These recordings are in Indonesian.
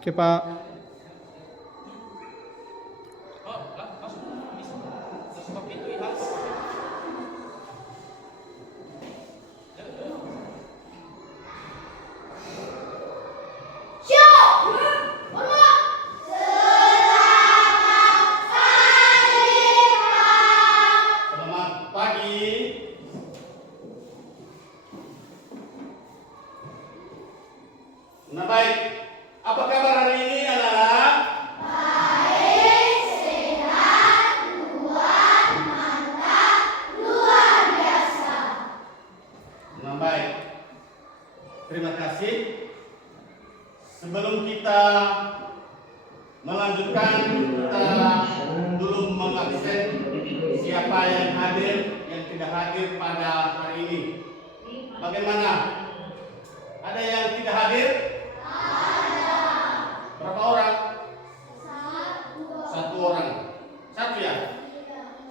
Oke Pak. Selamat pagi. Nah baik, apa kabar hari ini anak-anak? Nah baik, terima kasih. Sebelum kita melanjutkan, kita dulu mengabsen siapa yang hadir, yang tidak hadir pada hari ini. Bagaimana? Ada yang tidak hadir? Berapa orang? Satu orang. Satu ya?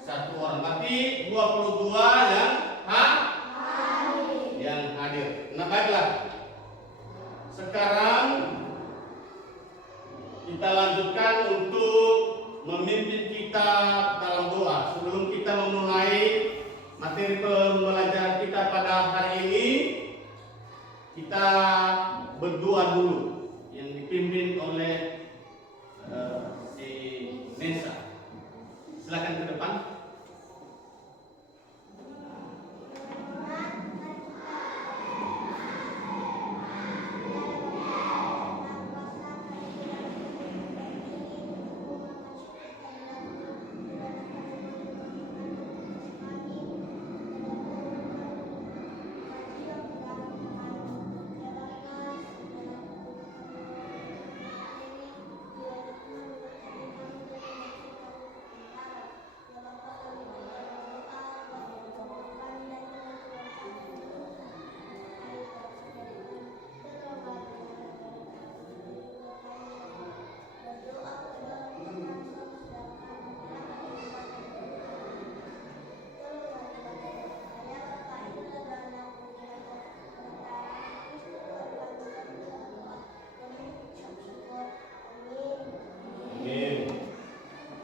Satu orang. Berarti 22 yang hadir. Nah baiklah. Sekarang kita lanjutkan untuk memimpin kita dalam doa. Sebelum kita memulai materi pembelajaran kita pada hari ini, kita berdoa dulu yang dipimpin oleh si Nesa. Silakan ke depan.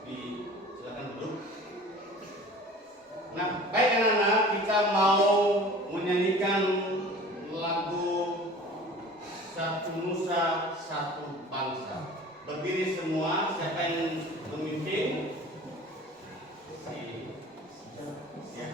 Silakan duduk. Nah, baik anak-anak, kita mau menyanyikan lagu Satu Nusa Satu Bangsa. Berdiri semua, siapa yang memimpin? Ya.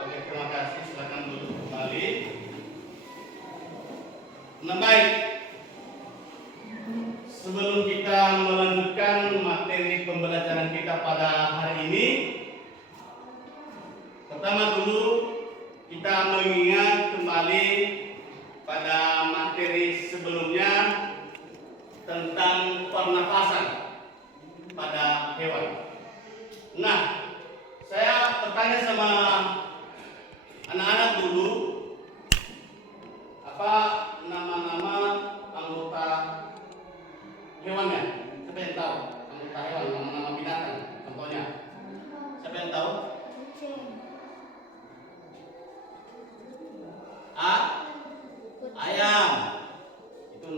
Oke, terima kasih. Silakan duduk kembali. Nah, baik. Sebelum kita melanjutkan materi pembelajaran kita pada hari ini, pertama dulu kita mengingat kembali pada materi sebelumnya tentang pernapasan pada hewan. Nah, saya bertanya sama anak-anak dulu, apa nama-nama anggota hewannya? Siapa yang tahu? Anggota hewan, nama-nama binatang, contohnya. Siapa yang tahu? A. Ayam. Itu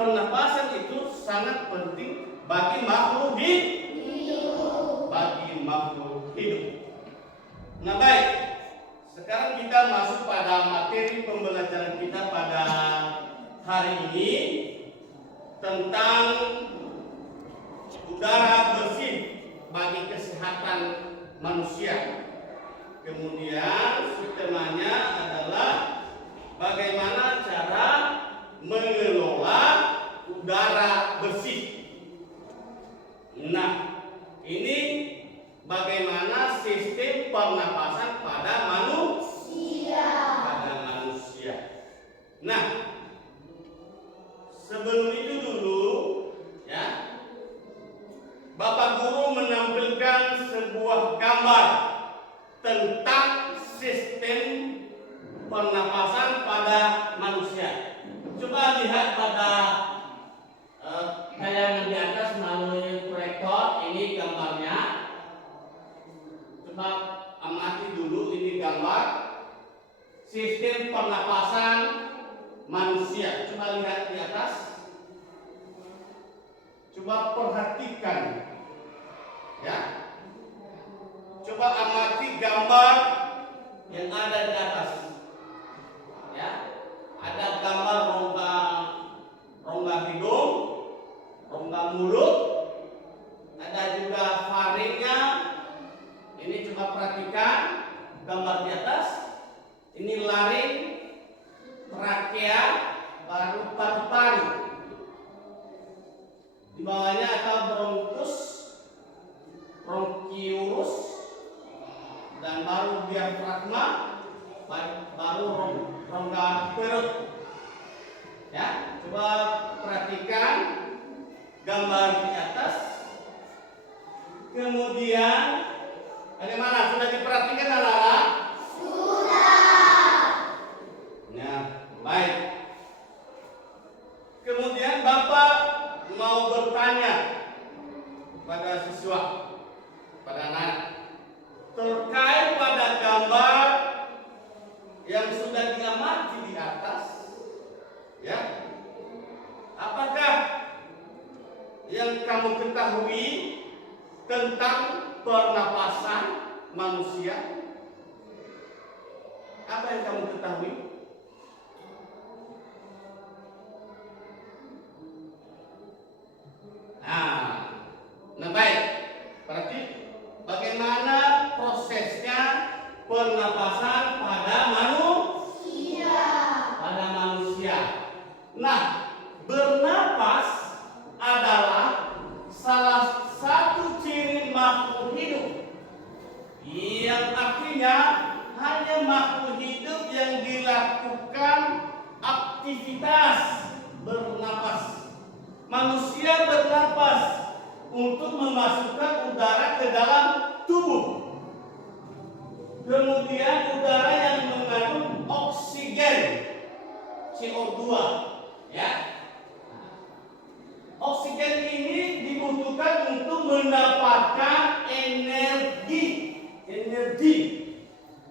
pernapasan itu sangat penting bagi makhluk hidup. Bagi makhluk hidup. Nah baik, sekarang kita masuk pada materi pembelajaran kita pada hari ini tentang udara bersih bagi kesehatan manusia. Kemudian temanya adalah bagaimana cara mengelola udara bersih. Nah, ini bagaimana sistem pernapasan pada manusia. Nah, sebelum itu dulu ya, Bapak Guru menampilkan sebuah gambar tentang sistem pernapasan pada manusia. Coba lihat pada tayangan di atas melalui proyektor. Ini gambarnya. Coba amati dulu, ini gambar sistem pernapasan manusia. Coba lihat di atas. Coba perhatikan ya. Coba amati gambar yang ada di atas. Ya. Ada gambar rongga hidung, rongga mulut, ada juga faringnya. Ini coba perhatikan gambar di atas. Ini laring, trakea, baru paru-paru. Di bawahnya ada bronkus, bronkiurus, dan baru diafragma, baru rongga perut. Ya, coba perhatikan gambar di atas. Kemudian bagaimana? Sudah diperhatikan anak-anak? Sudah. Ya, baik. Kemudian Bapak mau bertanya pada siswa, pada anak, terkait pada gambar yang sudah diamati di atas, ya, apakah yang kamu ketahui tentang pernapasan manusia? Apa yang kamu ketahui? Nah baik, berarti bagaimana prosesnya pernapasan pada manusia? Nah, bernapas adalah salah satu ciri makhluk hidup, yang artinya hanya makhluk hidup yang dilakukan aktivitas bernapas. Manusia bernapas untuk memasukkan udara ke dalam tubuh. Kemudian udara yang mengandung oksigen, CO2, ya. Oksigen ini dibutuhkan untuk mendapatkan energi,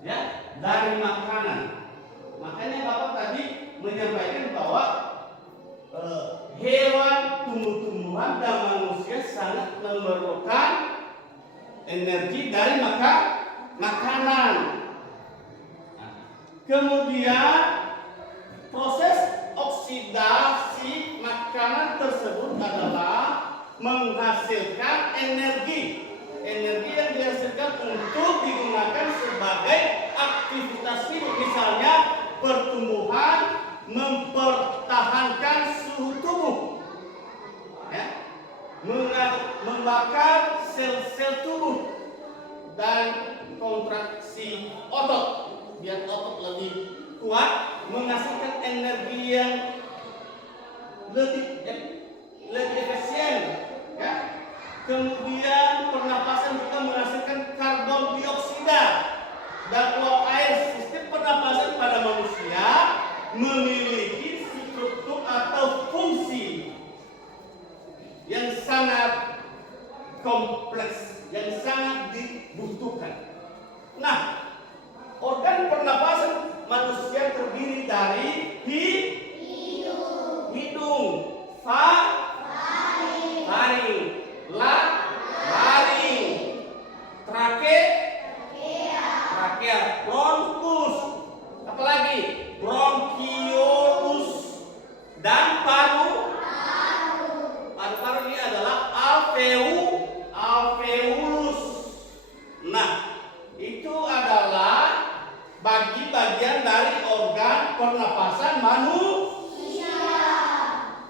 ya, dari makanan. Makanya Bapak tadi menyampaikan bahwa hewan, tumbuh-tumbuhan, dan manusia sangat memerlukan energi dari makanan. Kemudian proses oksidasi makanan tersebut adalah menghasilkan energi yang dihasilkan untuk digunakan sebagai aktivitas hidup, misalnya pertumbuhan, mempertahankan suhu tubuh, ya, membakar sel-sel tubuh, dan kontraksi otot biar otot lebih kuat, menghasilkan energi yang lebih efisien, ya. Kemudian pernapasan juga menghasilkan karbon dioksida dan uap air. Sistem pernapasan pada manusia memiliki struktur atau fungsi yang sangat kompleks, yang sangat dibutuhkan. Nah, organ pernapasan manusia terdiri dari hidung, manusia.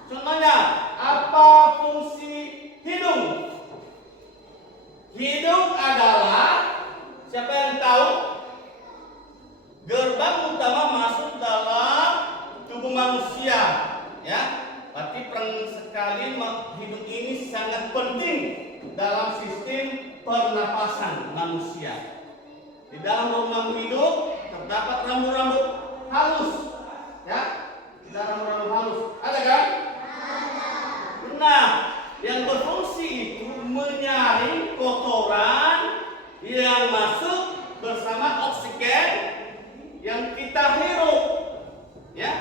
Contohnya, apa fungsi hidung? Hidung adalah, siapa yang tahu? Gerbang utama masuk dalam tubuh manusia, ya. Berarti peran sekali hidung ini sangat penting dalam sistem pernapasan manusia. Di dalam rongga hidung terdapat rambut-rambut halus, ya. Di dalam rambut halus, ada kan? Ada. Nah, yang berfungsi itu menyaring kotoran yang masuk bersama oksigen yang kita hirup, ya.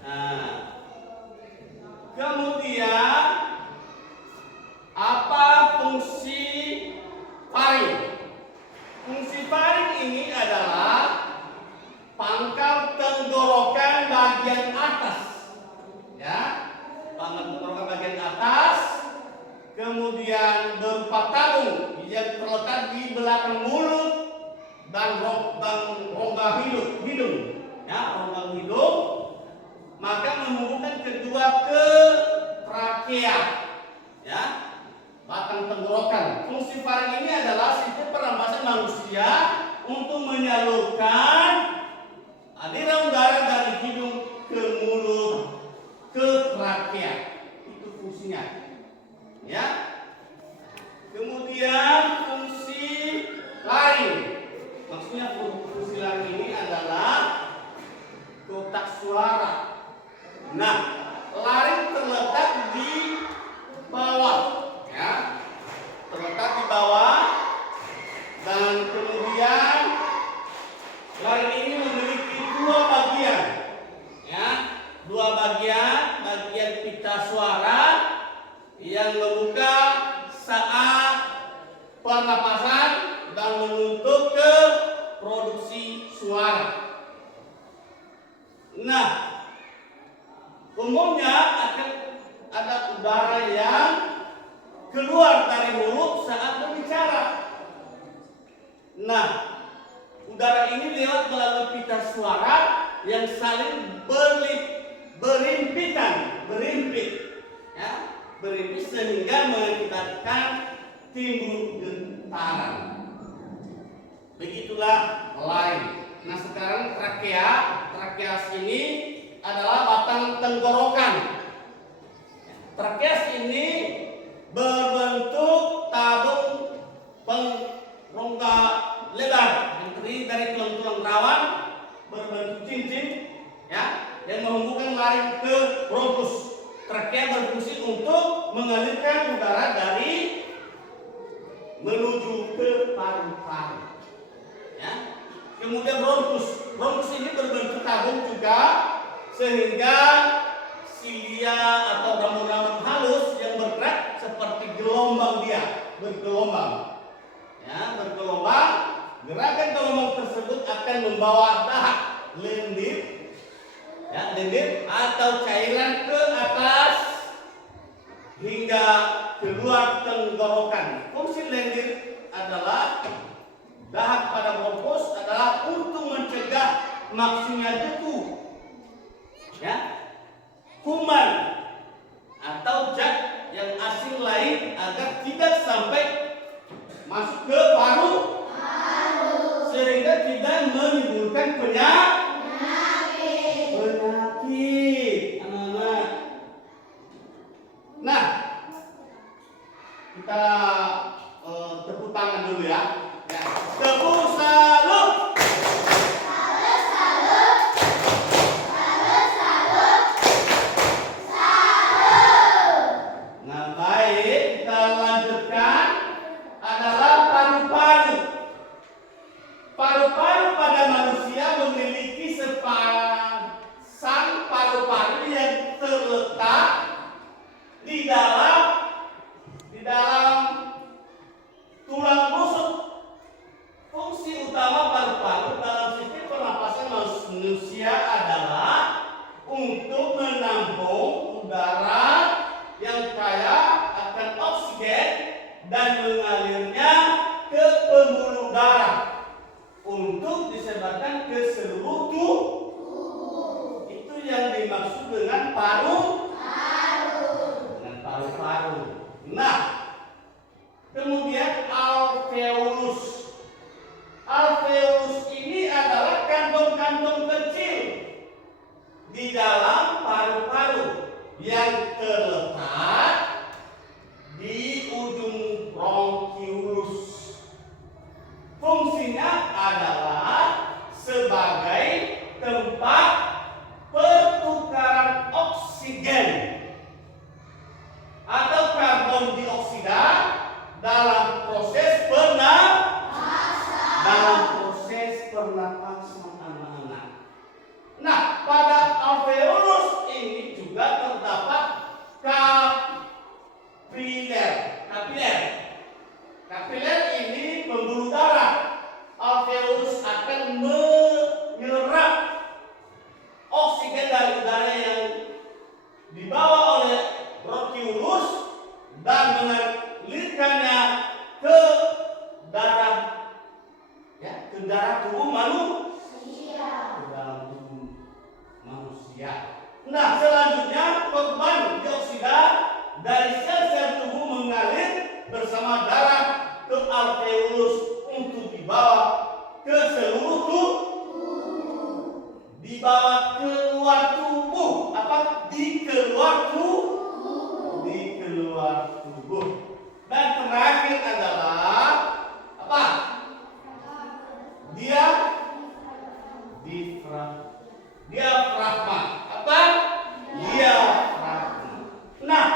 Nah, kemudian apa fungsi faring? Fungsi faring ini adalah pangkal tenggorokan bagian atas, ya. Pangkal tenggorokan bagian atas, kemudian berupa tabung yang terletak di belakang mulut dan rongga hidung, ya, rongga hidung, maka menghubungkan kedua ke trakea, ya, batang tenggorokan. Fungsi faring ini adalah sistem pernapasan manusia untuk menyalurkan aliran udara dari hidung ke mulut ke trakea. Itu fungsinya, ya. Kemudian fungsi laring. Maksudnya fungsi laring ini adalah kotak suara. Nah, laring terletak di bawah, ya. Terletak di bawah, dan kemudian laring ini memiliki dua bagian, ya. Dua bagian, bagian pita suara yang membuka saat pernapasan dan menutup ke produksi suara. Nah, umumnya akan ada udara yang keluar dari mulut saat berbicara. Nah, udara ini lewat melalui pita suara yang saling berimpit, ya, berimpit sehingga mengakibatkan timbul getaran. Begitulah laring. Nah, sekarang trakeas ini adalah batang tenggorokan. Trakeas ini berbentuk tabung rongga lebar yang terdiri dari tulang-tulang rawan berbentuk cincin, ya, yang menghubungkan laring ke bronkus. Trakea berfungsi untuk mengalirkan udara dari menuju ke paru-paru, ya. Kemudian bronkus ini berbentuk tabung juga, sehingga silia atau rambut-rambut halus yang bergerak seperti gelombang, dia bergelombang, ya, bergelombang. Gerakan gelombang tersebut akan membawa dahak lendir, ya, lendir atau cairan ke atas hingga keluar tenggorokan. Fungsi lendir adalah dahak pada bronkus adalah untuk mencegah maksinya debu, ya, kuman atau zat yang asing lain agar tidak sampai masuk ke paru sehingga tidak menimbulkan penyakit, anak-anak. Nah, kita tepuk tangan dulu, ya. Tepuk salut. Salut. dimaksud dengan dengan paru-paru. Nah, kemudian alveolus. Alveolus ini adalah kantong-kantong kecil di dalam paru-paru yang terletak di ujung bronkiolus. Fungsinya adalah sebagai tempat pertukaran oksigen atau karbon dioksida dalam proses pernapasan anak-anak. Nah, pada alveolus ini juga terdapat kapiler. Kapiler ini pembuluh darah. Alveolus akan menyerap oksigen dari udara yang dibawa oleh bronkiolus dan mengalirkannya ke darah, ke darah tubuh manusia. Ke dalam tubuh manusia. Nah, selanjutnya korban dioksida dari sel-sel tubuh mengalir bersama darah ke alveolus untuk dibawa ke seluruh tubuh. Dibawa keluar tubuh. Di keluar tubuh. Dan terakhir adalah apa? Diafragma. Apa? Diafragma. Nah,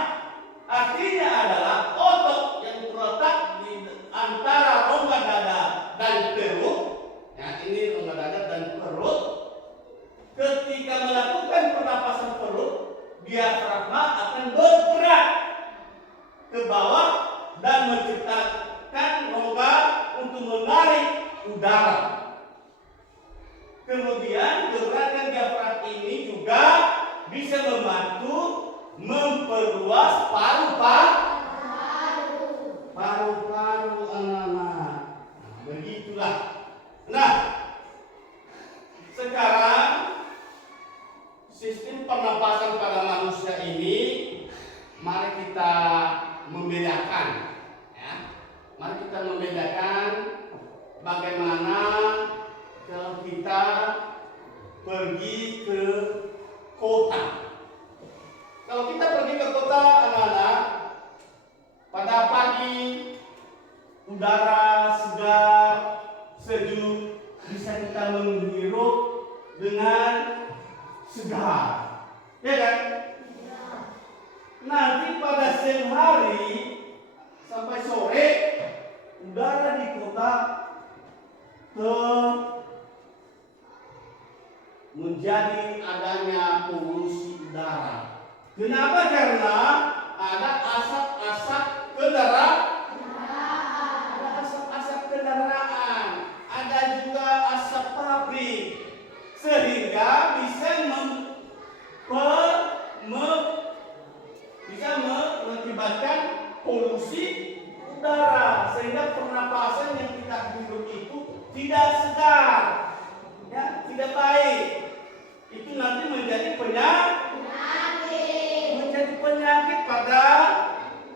artinya adalah otot yang terletak di antara rongga dada dan perut. Ya, ini rongga dada dan perut. Ketika melakukan pernapasan perut, diafragma akan bergerak ke bawah dan menciptakan rongga untuk menarik udara. Kemudian gerakan diafragma ini juga bisa membantu memperluas paru-paru anak-anak. Begitulah. Nah, sekarang sistem pernapasan pada manusia ini mari kita membedakan, ya. Mari kita membedakan bagaimana kalau kita pergi ke kota. Kalau kita pergi ke kota anak-anak, pada pagi udara segar, sejuk, bisa kita menghirup dengan segar, ya kan? Nanti pada siang hari sampai sore udara di kota menjadi adanya polusi udara. Kenapa? Karena ada asap-asap kendaraan, ada juga asap pabrik, sehingga bisa mengakibatkan polusi udara, sehingga pernapasan yang kita hirup itu tidak segar, ya, tidak baik. Itu nanti menjadi penyakit pada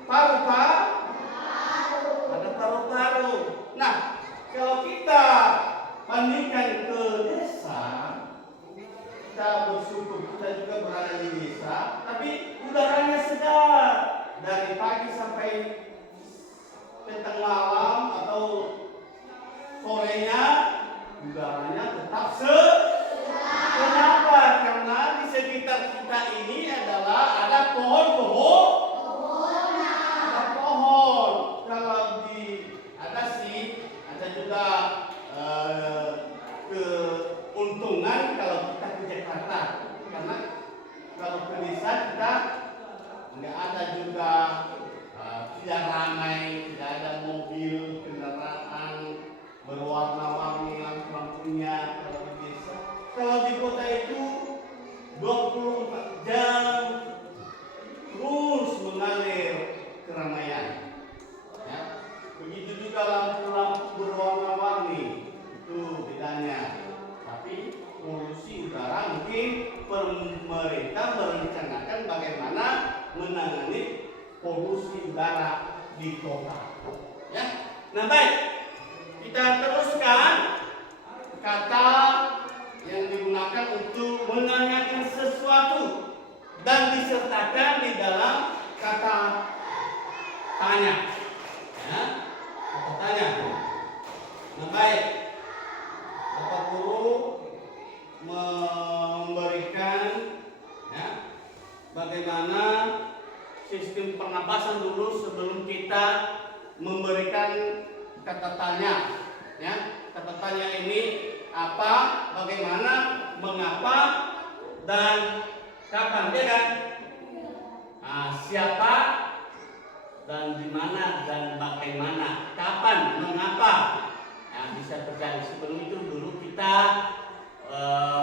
paru-paru. Nah, kalau kita bandingkan ke desa, kita bersyukur kita juga berada di desa, tapi udaranya segar dari pagi sampai petang malam atau sorenya, udaranya tetap segar. Kenapa? Karena di sekitar kita ini ada pohon. Kalau ada juga keuntungan kalau kita ke Jakarta, karena kalau ke desa kita nggak ada juga, tidak ramai, tidak ada mobil, kendaraan berwarna-warni lampu-lampunya. Kalau di desa, kalau di kota itu 24 jam terus mengalir keramaian, ya. Begitu juga lampu-lampu berwarna-warni, itu bedanya. Tapi polusi udara mungkin pemerintah merencanakan bagaimana menangani polusi udara di kota. Ya, nah baik, kita teruskan kata yang digunakan untuk menanyakan sesuatu dan disertakan di dalam kata tanya. Ya, kata tanya. Nah baik, Bapak Guru memberikan ya, bagaimana sistem pernapasan dulu sebelum kita memberikan kata tanya. Ya, kata tanya ini apa, bagaimana, mengapa, dan kapan, ya kan? Nah, siapa dan di mana dan bagaimana, kapan, mengapa. Nah, bisa terjadi. Sebelum itu dulu kita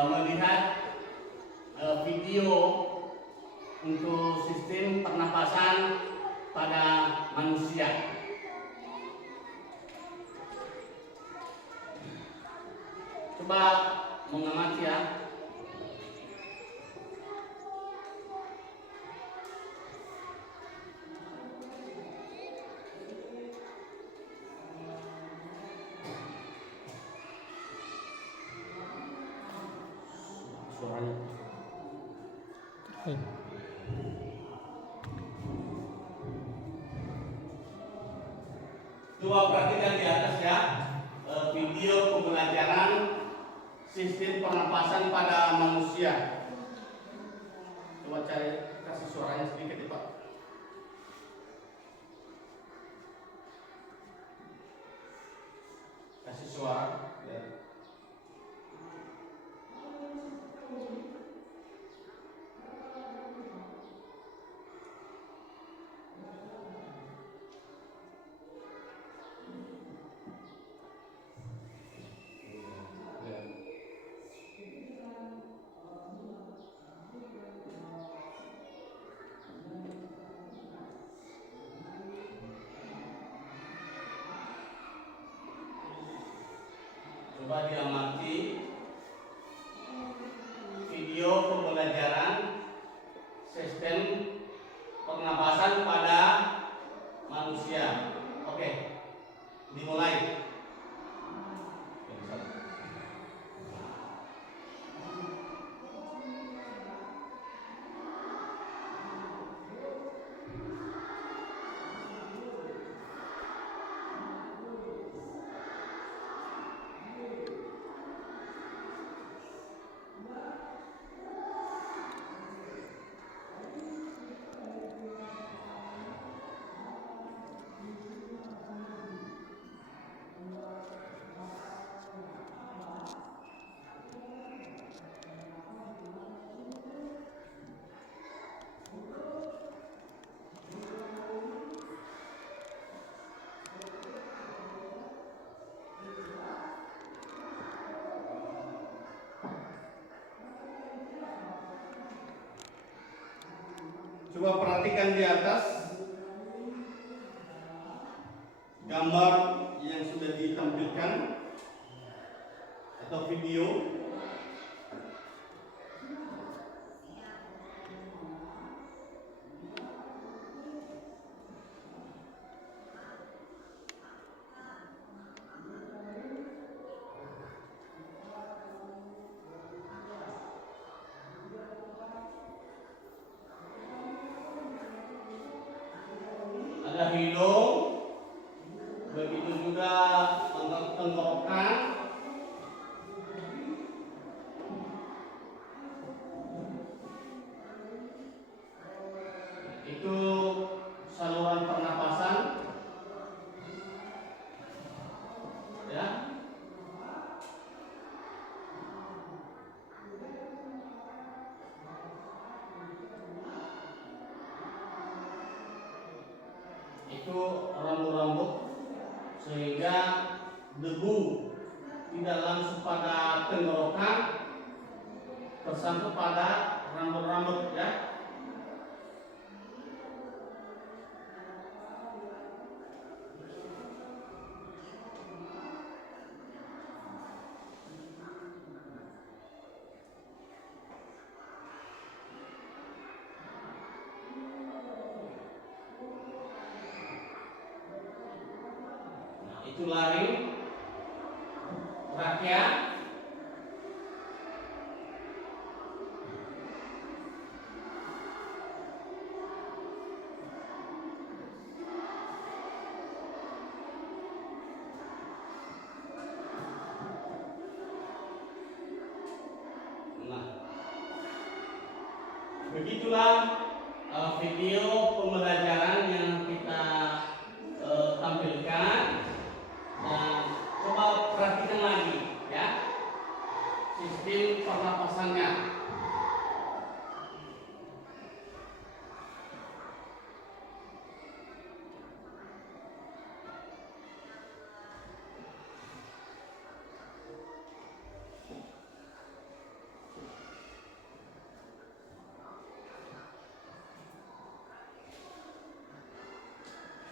melihat video untuk sistem pernapasan pada manusia. Coba mengamati ya. Suaranya. Coba perhatikan di atas ya, video pembelajaran sistem pernapasan pada manusia. Coba cari, kasih suaranya sedikit ya Pak. Kasih suara ya. Coba diamati video pembelajaran sistem pernapasan pada manusia. Oke, dimulai. Coba perhatikan di atas gambar yang sudah ditampilkan atau video. Ada hidung, begitu juga tenggorokan, itu saluran pernapasan, ya. Itu rambut-rambut sehingga debu tidak langsung pada tenggorokan, tersangkut pada rambut-rambut ya. itu laring, trakea, begitulah video pembelajaran yang kita tampilkan. Dan coba perhatikan lagi ya sistem pernapasannya.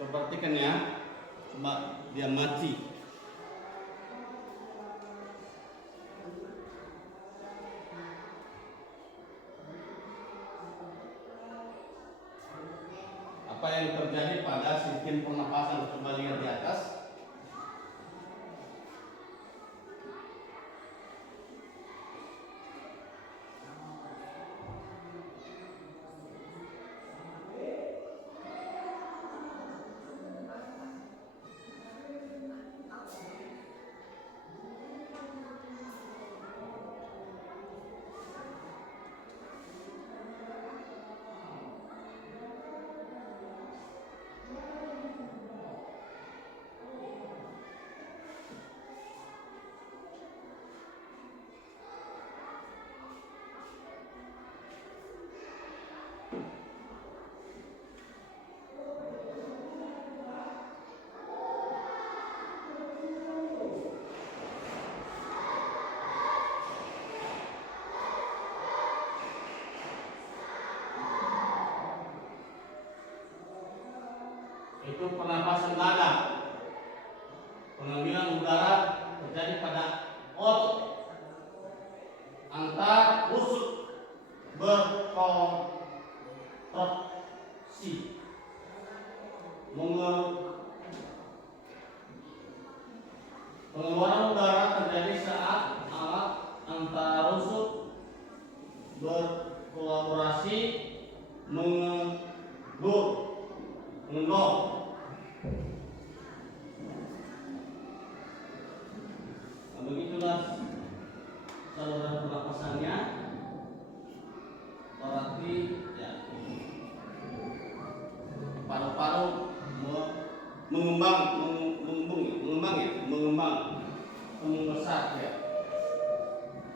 Perhatikan ya, coba dia mati. Apa yang terjadi pada sistem pernapasan? Coba lihat di atas. Itu pernapasan dada. Pengambilan udara terjadi pada otot antar rusuk berkontraksi. Pengeluaran udara terjadi saat alat antar rusuk berkolaborasi mengendor. Nah, begitulah saluran pernapasannya. Berarti ya paru-paru mengembang besar ya.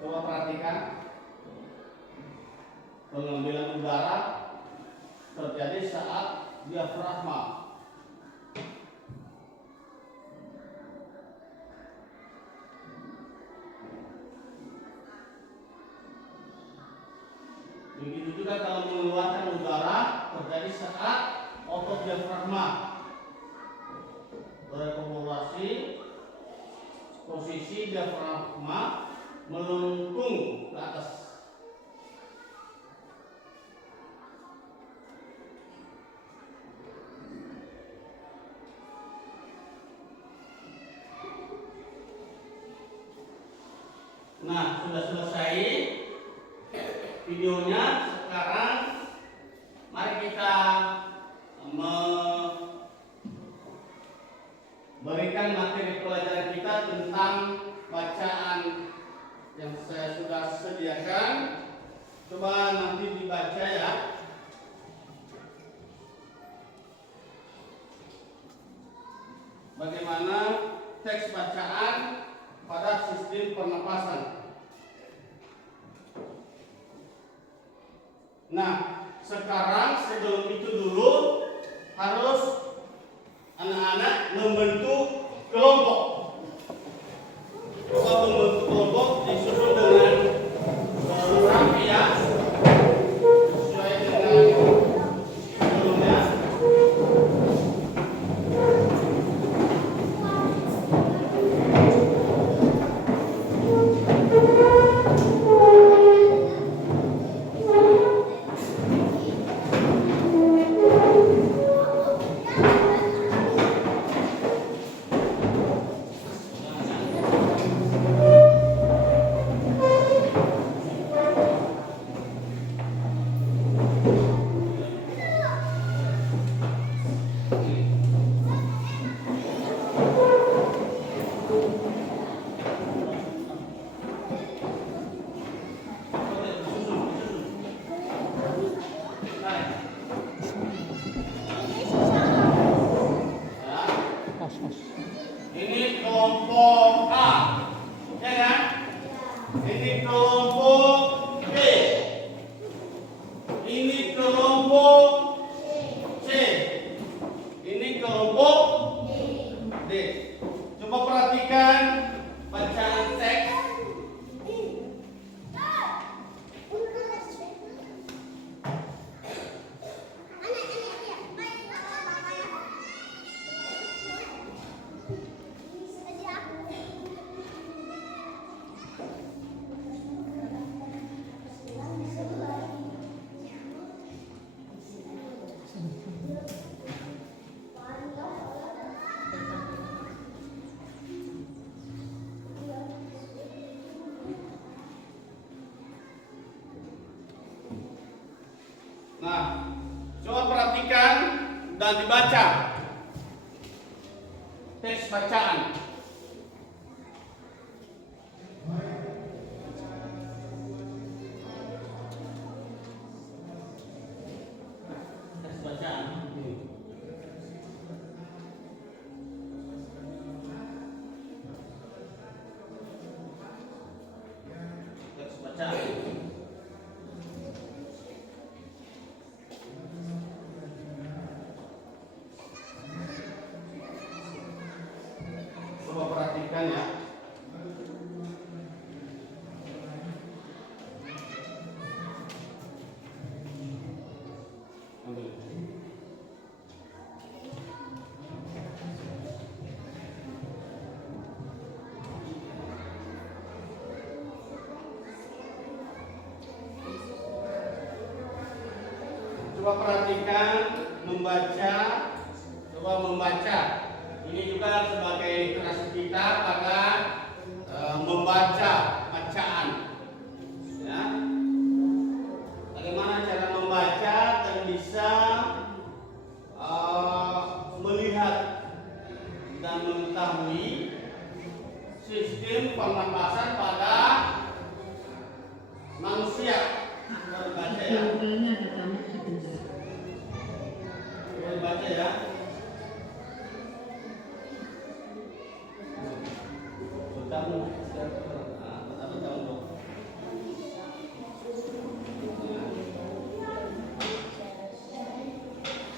Coba perhatikan pengambilan udara terjadi saat diafragma. Begitu juga kalau mengeluarkan udara terjadi saat otot diafragma berkolaborasi, posisi diafragma melengkung ke atas. Nah, sudah selesai videonya. Sekarang mari kita memberikan materi pelajaran kita tentang bacaan yang saya sudah sediakan. Coba nanti dibaca ya. Bagaimana teks bacaan pada sistem pernapasan. Nah, sekarang sebelum itu dulu harus anak-anak membentuk kelompok. Kalau membentuk kelompok disusun dengan rapi ya, sesuai dengan sebelumnya. Ini kelompok C. Ini kelompok D. Coba perhatikan bacaan teks. Nah, coba perhatikan dan dibaca teks bacaan. Teks bacaan. Teks bacaan. Coba perhatikan ya. Coba perhatikan, coba membaca. Ini juga sebagai literasi kita pada membaca bacaan. Ya. Bagaimana cara membaca dan bisa melihat dan mengetahui sistem pernapasan pada manusia. Coba baca ya. Coba baca ya.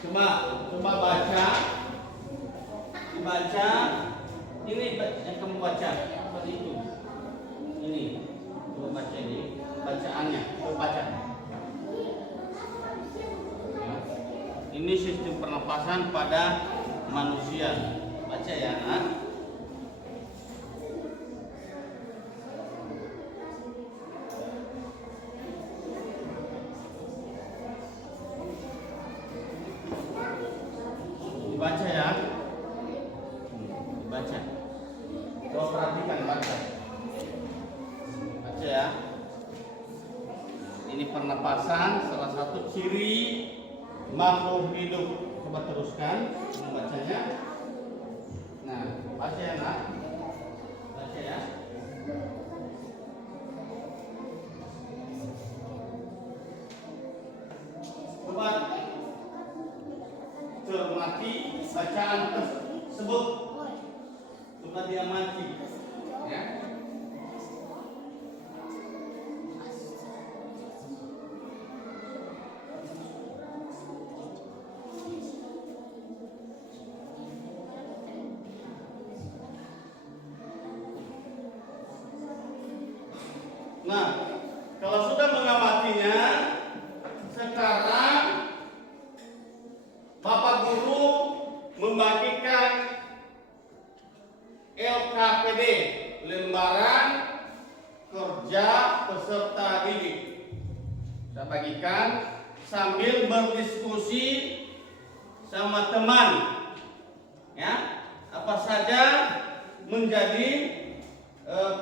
Coba baca, dibaca. Ini yang kamu baca seperti itu. Ini, coba baca ini bacaannya. Coba baca. Ini sistem pernapasan pada manusia. Baca ya, nak. Baca ya. Baca. Coba perhatikan, baca. Baca ya. Ini pernapasan salah satu ciri makhluk hidup. Coba teruskan membacanya. Nah, baca ya, nak. Baca ya. Coba cermati bacaan tersebut. Coba dia mati, ya. Nah, kalau sudah mengamatinya, sekarang Bapak Guru membagikan LKPD, lembaran kerja peserta didik. Saya bagikan sambil berdiskusi sama teman, ya, apa saja menjadi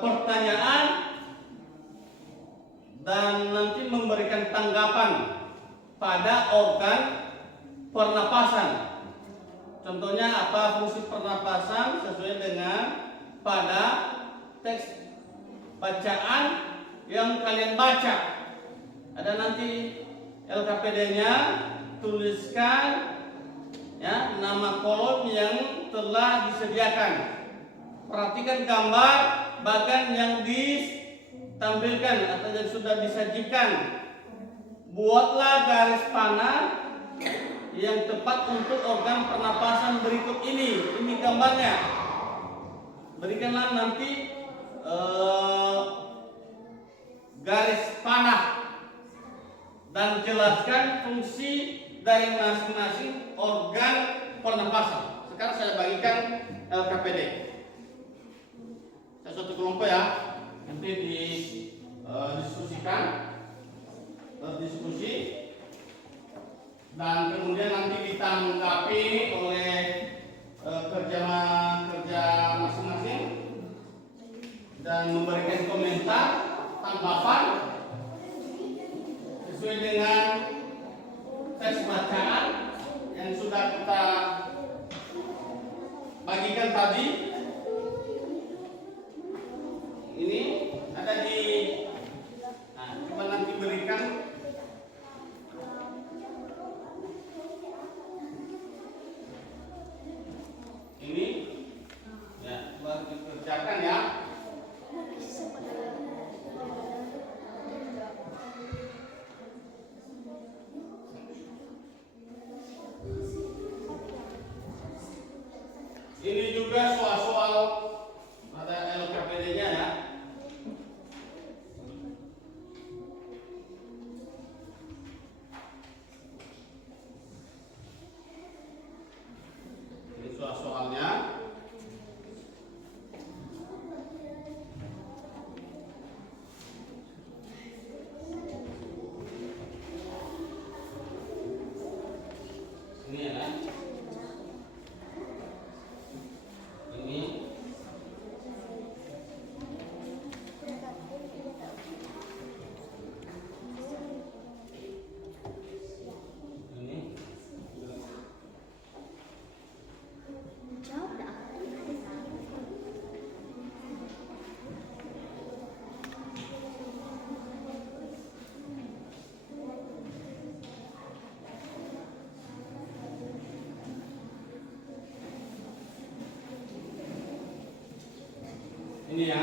pertanyaan dan nanti memberikan tanggapan pada organ pernapasan. Contohnya apa fungsi pernapasan sesuai dengan pada teks bacaan yang kalian baca. Ada nanti LKPD-nya, tuliskan ya nama kolom yang telah disediakan. Perhatikan gambar bagan yang ditampilkan atau yang sudah disajikan. buatlah garis panah yang tepat untuk organ pernapasan berikut ini. Ini gambarnya. Berikanlah nanti garis panah dan jelaskan fungsi dari masing-masing organ pernapasan. Sekarang saya bagikan LKPD. Saya satu kelompok ya. Nanti didiskusikan, berdiskusi, dan kemudian nanti ditanggapi oleh kerja masing-masing dan memberikan komentar, tanggapan sesuai dengan teks bacaan yang sudah kita bagikan tadi. Ini ada di, nah, coba nanti berikan. Ini ya, coba dikerjakan ya. Ini juga soal-soal ada LKPD-nya ya. Ini soal-soalnya. Ini ya. Ini ya.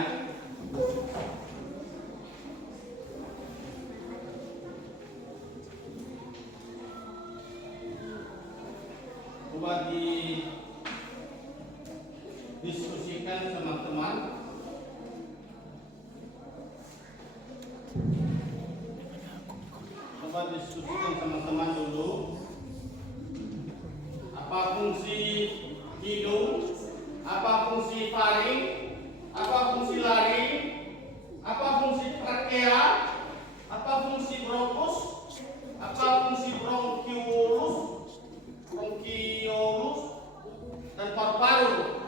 Coba didiskusikan sama teman. Coba diskusikan sama teman dulu. Apa fungsi hidung? Apa fungsi faring? Apa fungsi laring? Apa fungsi trakea? Apa fungsi bronkus? Apa fungsi bronkiolus dan paru-paru?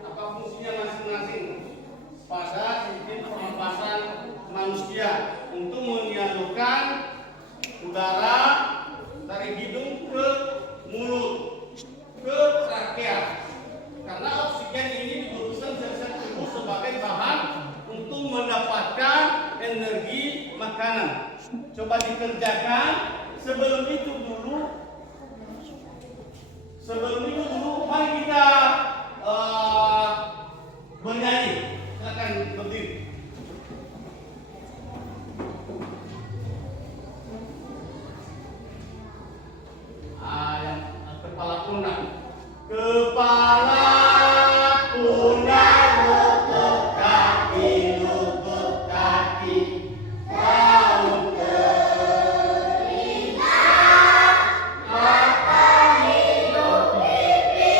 Apa fungsinya masing-masing pada sistem pernapasan manusia untuk menyalurkan udara dari hidung ke mulut, ke trakea. Karena oksigen ini dibutuhkan sel-sel tubuh sebagai bahan untuk mendapatkan energi makanan. Coba dikerjakan. Sebelum itu dulu, mari kita bernyanyi. Silakan berdiri. Yang kepala pundak. Kepala pundak, lutut kaki, daun telinga, mata, hidung, pipi,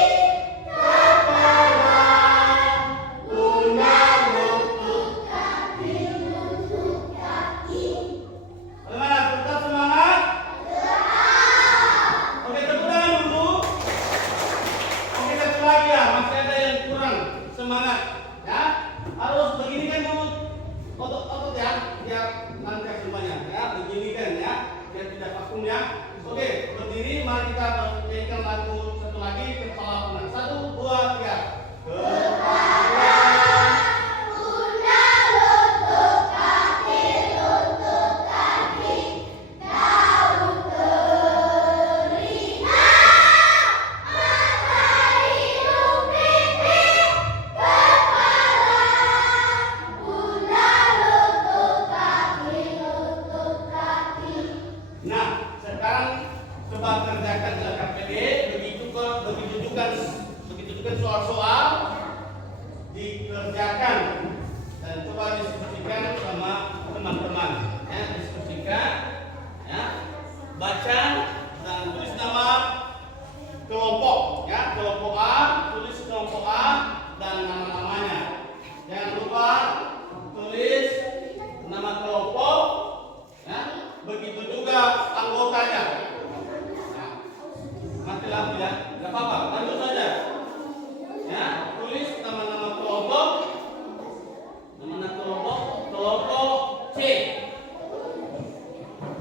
sekarang coba kerjakan LKPD, begitu juga soal-soal dikerjakan dan coba diskusikan sama teman-teman. Ya, diskusikan, ya, baca dan tulis nama kelompok. Ya, kelompok A, tulis kelompok A dan nama-namanya. Jangan lupa tulis nama kelompok. Ya, begitu juga anggotanya. Ya, mati lampu ya, nggak apa-apa, lanjut saja. Ya, tulis nama-nama kelompok. Nama kelompok, kelompok C,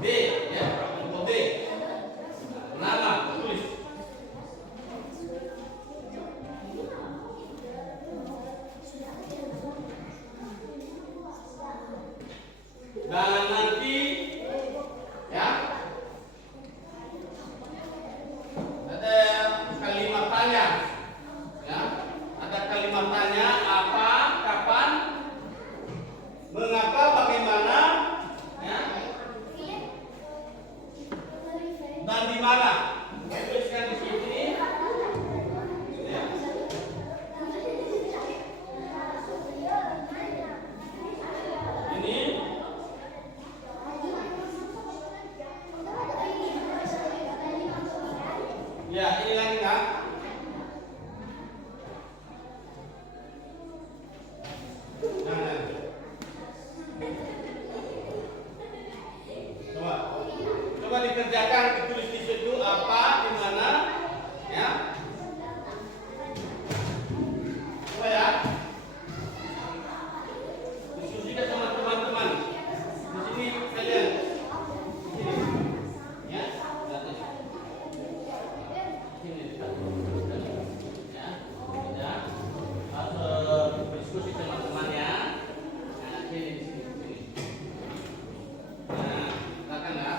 B, ya, kelompok B. Nama tulis. Dan nanti ya ada kalimat tanya, ya ada kalimat tanya apa, kapan, mengapa, bagaimana, ya, dan di mana. Tuliskan di sini. Ya. Ini. Ya, ini lagi kan? Nah. Coba dikerjakan, ditulis di situ apa, di mana, ya. Coba ya. Diskusikan sama teman-teman. Di sini kalian. Di sini. Ya. Sini. Ya. Ya. Atau diskusi teman-teman ya. Nah, sini. Nah, silakan ya.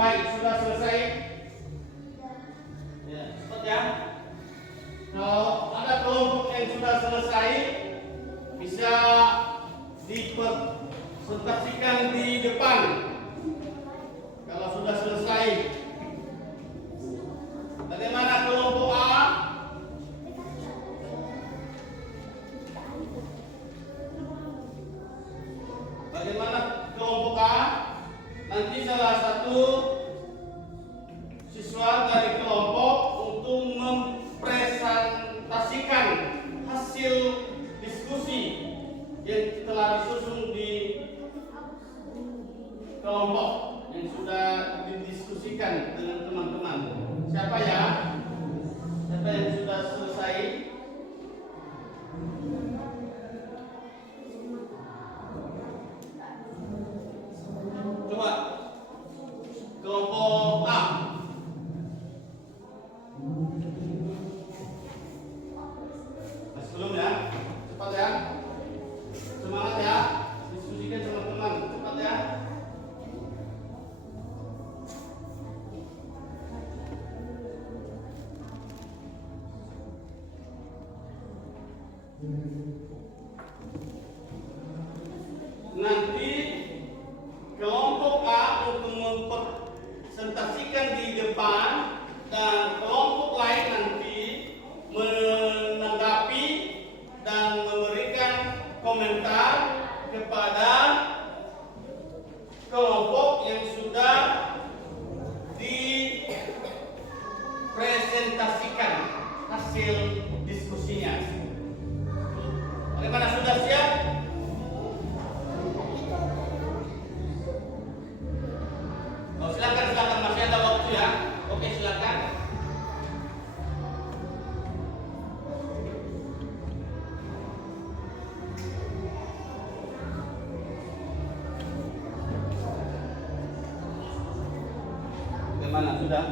baik, sudah selesai. Ya, cepat ya. Kalau ada kelompok yang sudah selesai, bisa dipresentasikan di depan. Kalau sudah selesai, bagaimana kelompok A? Bagaimana kelompok A? Nanti salah satu siswa dari kelompok untuk mempresentasikan hasil diskusi yang telah disusun di kelompok yang sudah didiskusikan dengan teman-teman. Siapa ya? Siapa yang sudah selesai? Coba kelompok A. Masih belum ya? Cepat ya. Semangat ya. Diskusikan sama teman. Cepat ya. Nanti kelompok A untuk mempresentasikan di depan dan kelompok lain nanti menanggapi dan memberikan komentar kepada kelompok yang sudah dipresentasikan hasil diskusinya. Bagaimana, sudah siap? Oh, silakan, masih ada waktu ya. Oke, silakan. Bagaimana, sudah?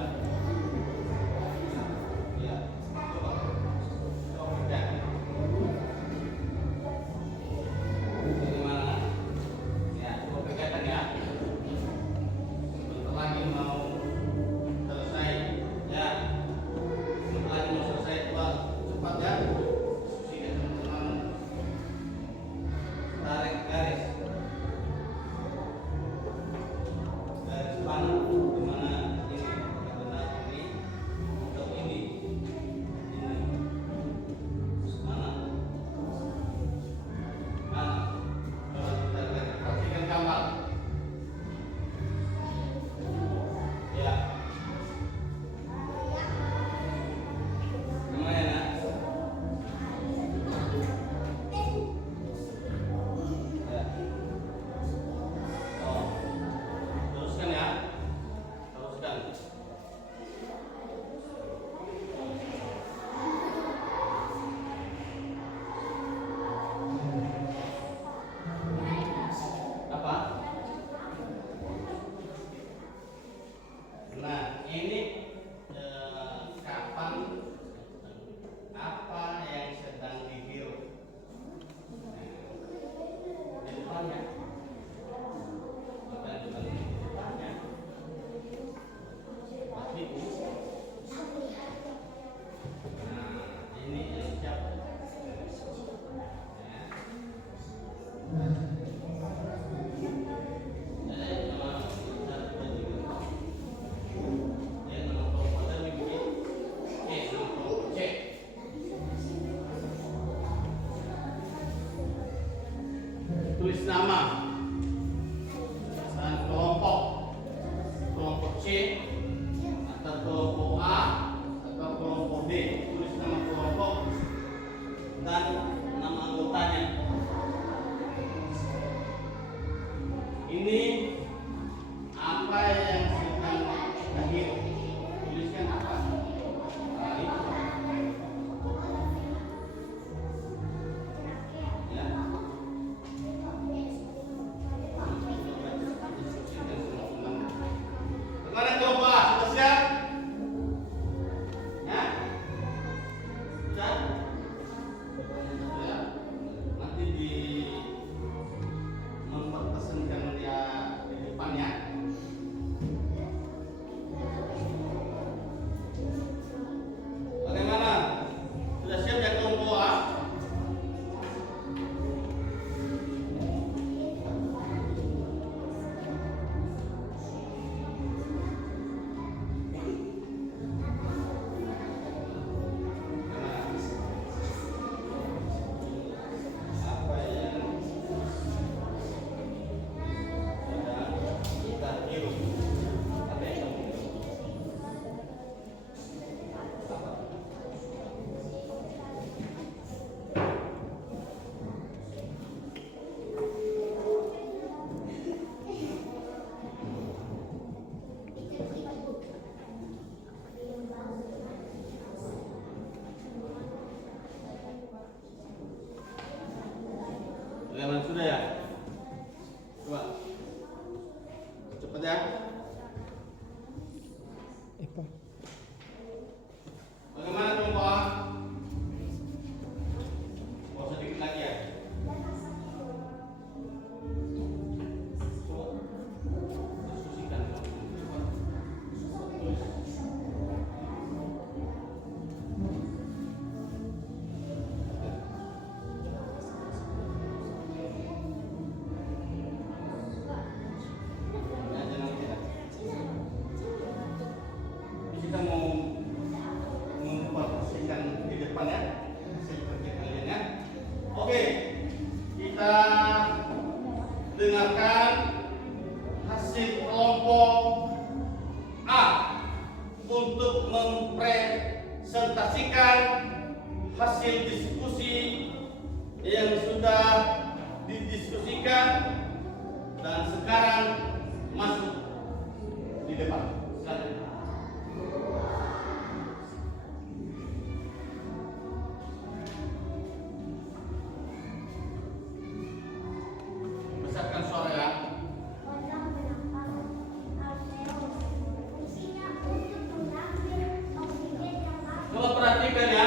Ya, coba. Ya. Bagaimana? Ya, coba pegang ya. Sebentar lagi mau selesai. Ya, sebentar lagi mau selesai. Coba cepat ya. Diskusikan teman-teman. Tarik garis. Garis panah. Dimana ini? Benar ini. Atau ini? Ini. Mana? Mana? Coba kita lihat. Perhatikan gambar. Ya. Lumayan ya. Ya. Oh. Teruskan ya. Teruskan. Apa? Nah, ini kapan apa yang sedang dihirup? Di depannya. Bukan di depannya. Pasti Bu. Nah, ini yang siap. Ya. Tulis nama dan kelompok C atau kelompok A atau kelompok D. Tulis nama kelompok dan nama anggotanya. Ini apa yang sedang dihirup? Tuliskan apa? Nah, itu. Ya. Bagaimana kelompok A? Sudah siap? Ya? Sudah? Ya. Nanti di memperpesankan dia Bagaimana sudah ya? Coba. Cepat ya. Bagaimana kelompok A? Oh, sedikit lagi ya. Kita mau memperhatikan di depan ya, hasil kerja kalian ya. Oke, kita dengarkan hasil kelompok A untuk mempresentasikan hasil diskusi yang sudah didiskusikan dan sekarang masuk di depan. Silakan. Besarkan suara ya. Coba perhatikan ya.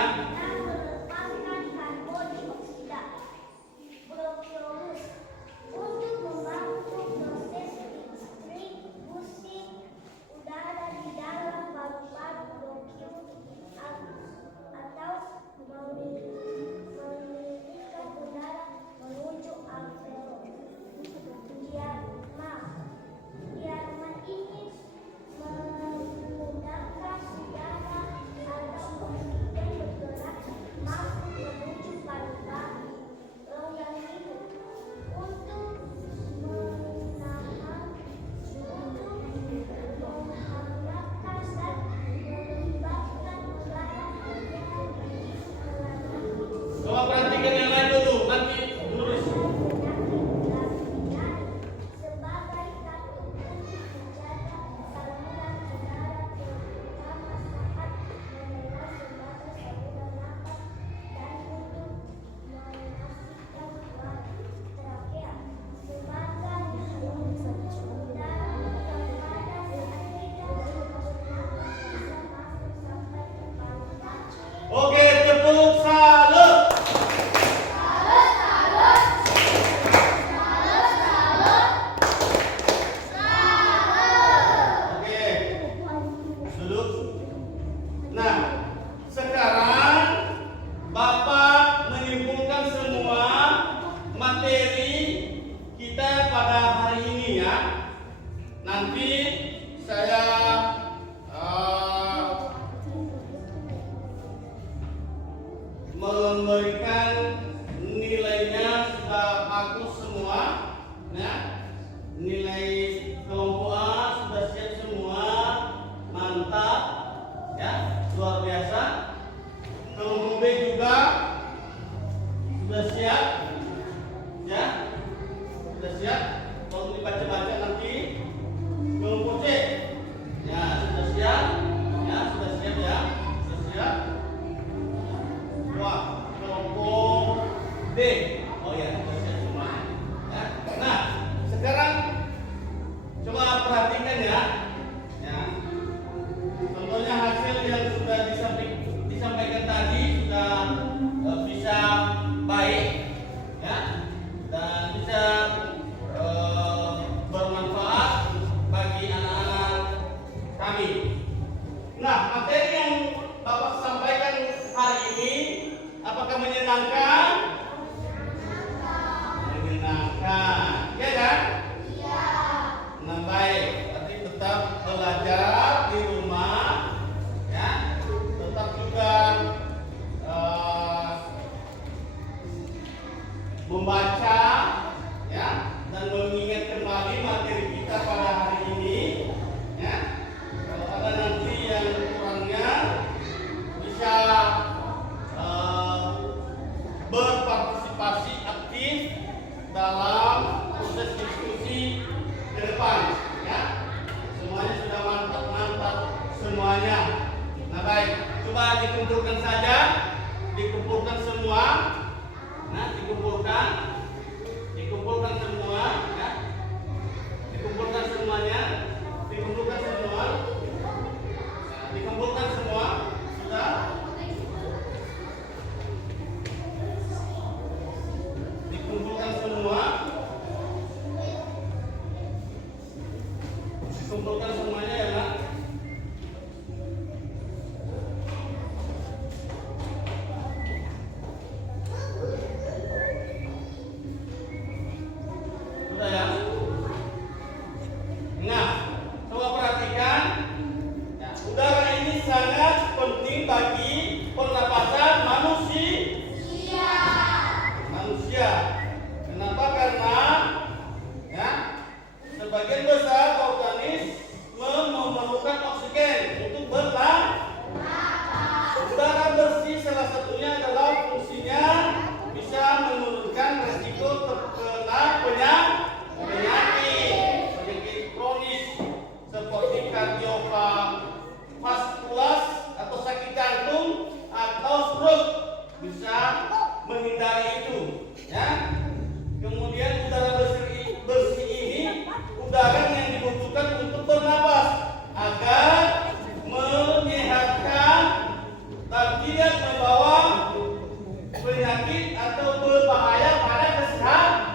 Coba perhatikan yang lain dulu, nanti tulis. Oke, tepuk salut. Oke, duduk. Nah, sekarang Bapak menyimpulkan semua materi kita pada hari ini ya. Nanti saya memberikan nilainya sudah bagus semua ya. Nilai kelompok A sudah siap semua, mantap ya, luar biasa. Kelompok B juga sudah siap ya, sudah siap. Kalau dibaca-baca nanti. Kelompok C ya sudah siap ya, sudah siap ya, sudah siap. Wah, kelompok D. Oh ya, sudah siap semua. Ya. Nah, sekarang coba perhatikan ya. Ya. Contohnya hasil yang sudah disampaikan tadi sudah bisa baik ya, dan bisa bermanfaat bagi anak-anak kami. Nah, materi yang Bapak sampaikan hari ini apakah menyenangkan? Menyenangkan, ya kan? Iya. Nah, baik. Berarti tetap belajar di rumah, ya. Tetap juga membaca, ya, dan mengingat kembali materi kita pada hari ini, ya. Kalau ada nanti yang kurangnya bisa berpartisipasi aktif dalam proses diskusi ke depan ya. Semuanya sudah mantap semuanya. Nah baik, coba dikumpulkan saja, dikumpulkan semua. Nah dikumpulkan. Sayang. Nah, coba perhatikan. Ya, udara ini sangat penting bagi pernapasan manusia. Kenapa? Karena ya, sebagian besar organisme memerlukan oksigen untuk bernapas. Udara bersih salah satunya adalah fungsinya bisa menurunkan resiko terkena penyakit kronis seperti kardiovaskular atau sakit jantung atau stroke, bisa menghindari itu ya. Kemudian udara bersih ini udara yang dibutuhkan untuk bernapas agar menyehatkan dan tidak membawa penyakit atau berbahaya pada kesehatan.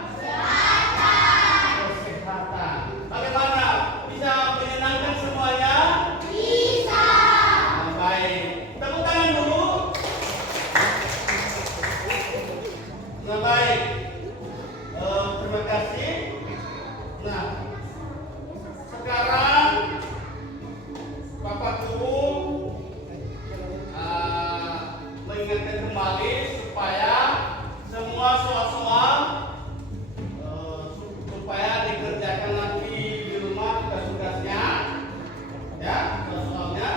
Bagaimana? Bisa menyenangkan semuanya? Bisa. Nah, baik. Tepuk tangan dulu. Nah, baik. Terima kasih. Nah, sekarang Bapak Guru mengingatkan kembali supaya semua soal-soal supaya dikerjakan nanti di rumah tugas-tugasnya ya, soalnya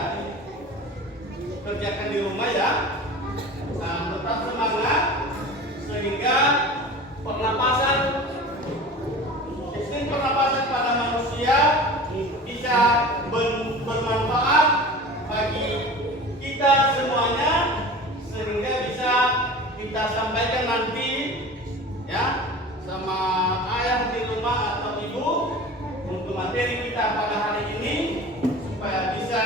kerjakan di rumah ya. Nah, tetap semangat sehingga sistem pernapasan pada manusia bisa bermanfaat bagi kita semuanya, sehingga bisa kita sampaikan nanti ya sama ayah di rumah atau ibu untuk materi kita pada hari ini supaya bisa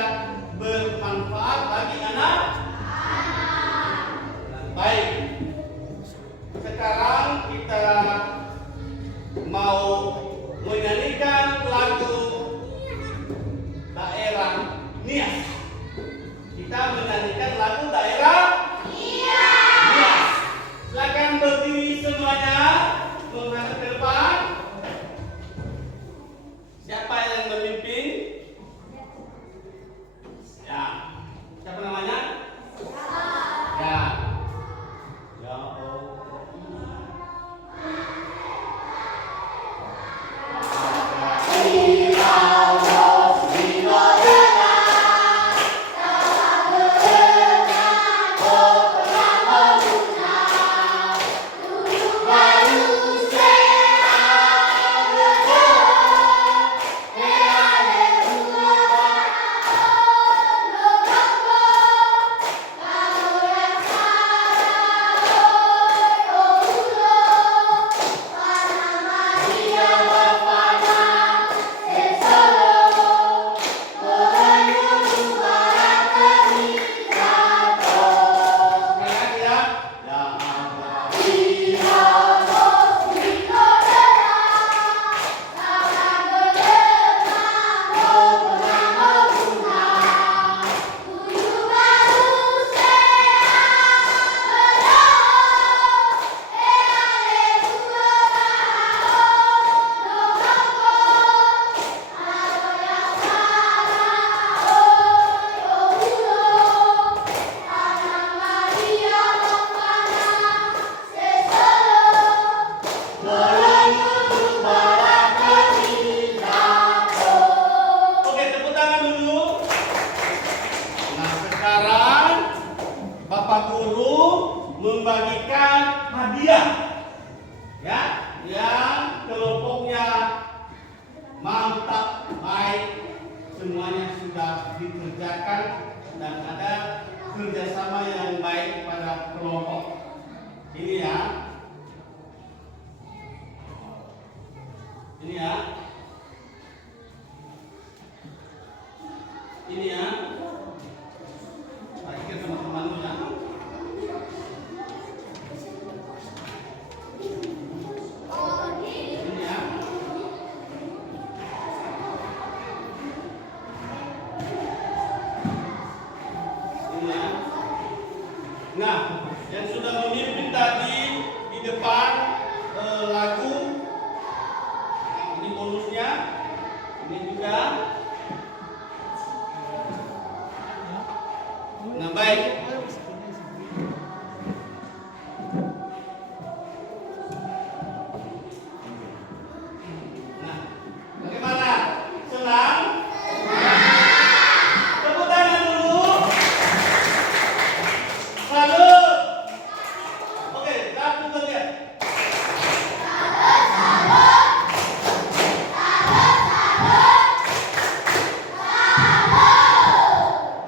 bermanfaat bagi anak. Baik, sekarang kita mau menyanyikan lagu daerah Nias. Kita menyanyikan lagu daerah Nias. Silakan berdiri semuanya, menghadap ke depan. Siapa yang memimpin? Ya. Siapa namanya? Ya. Ya membagikan hadiah ya, yang kelompoknya mantap, baik, semuanya sudah dikerjakan dan ada kerjasama yang baik pada kelompok ini ya. Ini ya. Ini ya. Bagikan teman-teman ya. Nah, yang sudah memimpin tadi di depan lagu baik. Nah, bagaimana? Senang? Tepuk tangan dulu. Salut. Oke, satu bagian.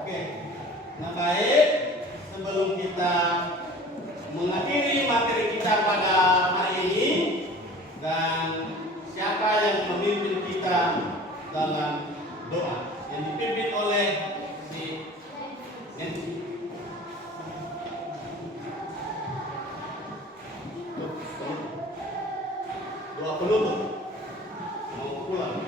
Oke, nah baik. Sebelum kita mengakhiri materi kita pada hari ini, dan siapa yang memimpin kita dalam doa yang dipimpin oleh si Nancy. Doa penutup mau pulang.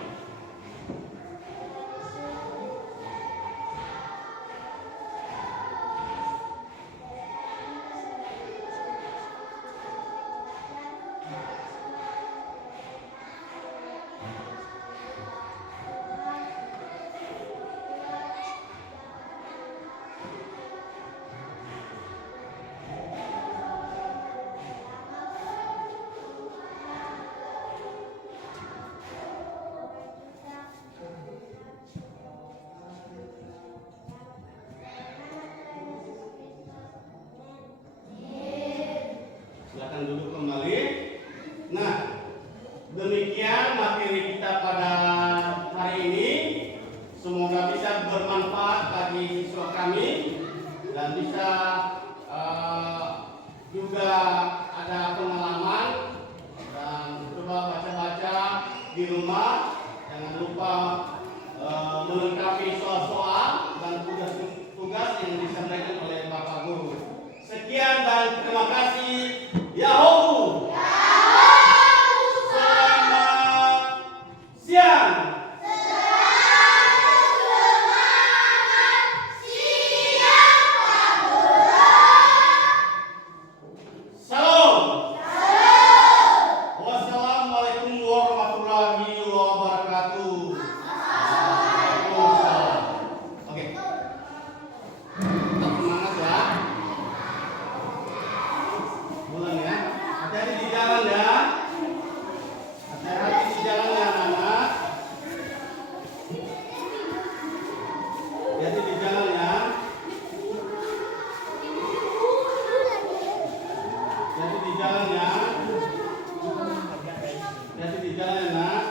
Silakan duduk kembali. Nah, demikian materi kita pada hari ini. Semoga bisa bermanfaat bagi siswa kami dan bisa juga ada pengalaman, dan coba baca-baca di rumah. Jangan lupa melengkapi soal-soal dan tugas-tugas yang disampaikan oleh Bapak Guru. Sekian dan terima kasih. Yahoo! Selamat siang. Salam. Wassalamualaikum warahmatullahi wabarakatuh. Waalaikumsalam. Oke. Tetap semangat ya. Pulang ya. Hati-hati di jalan ya. Hati-hati di jalan ya anak-anak. Hati-hati di jalan ya. Hati-hati di jalan ya. Hati-hati di jalan ya nak.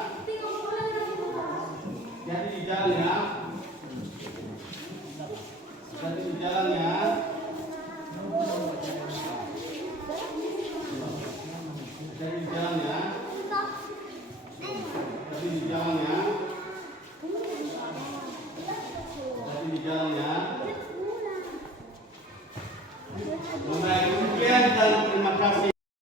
Hati-hati di jalan ya. Hati-hati di jalan ya. Hati-hati di jalan ya. Hati-hati di jalan ya. Hati-hati di jalan ya. Membaik.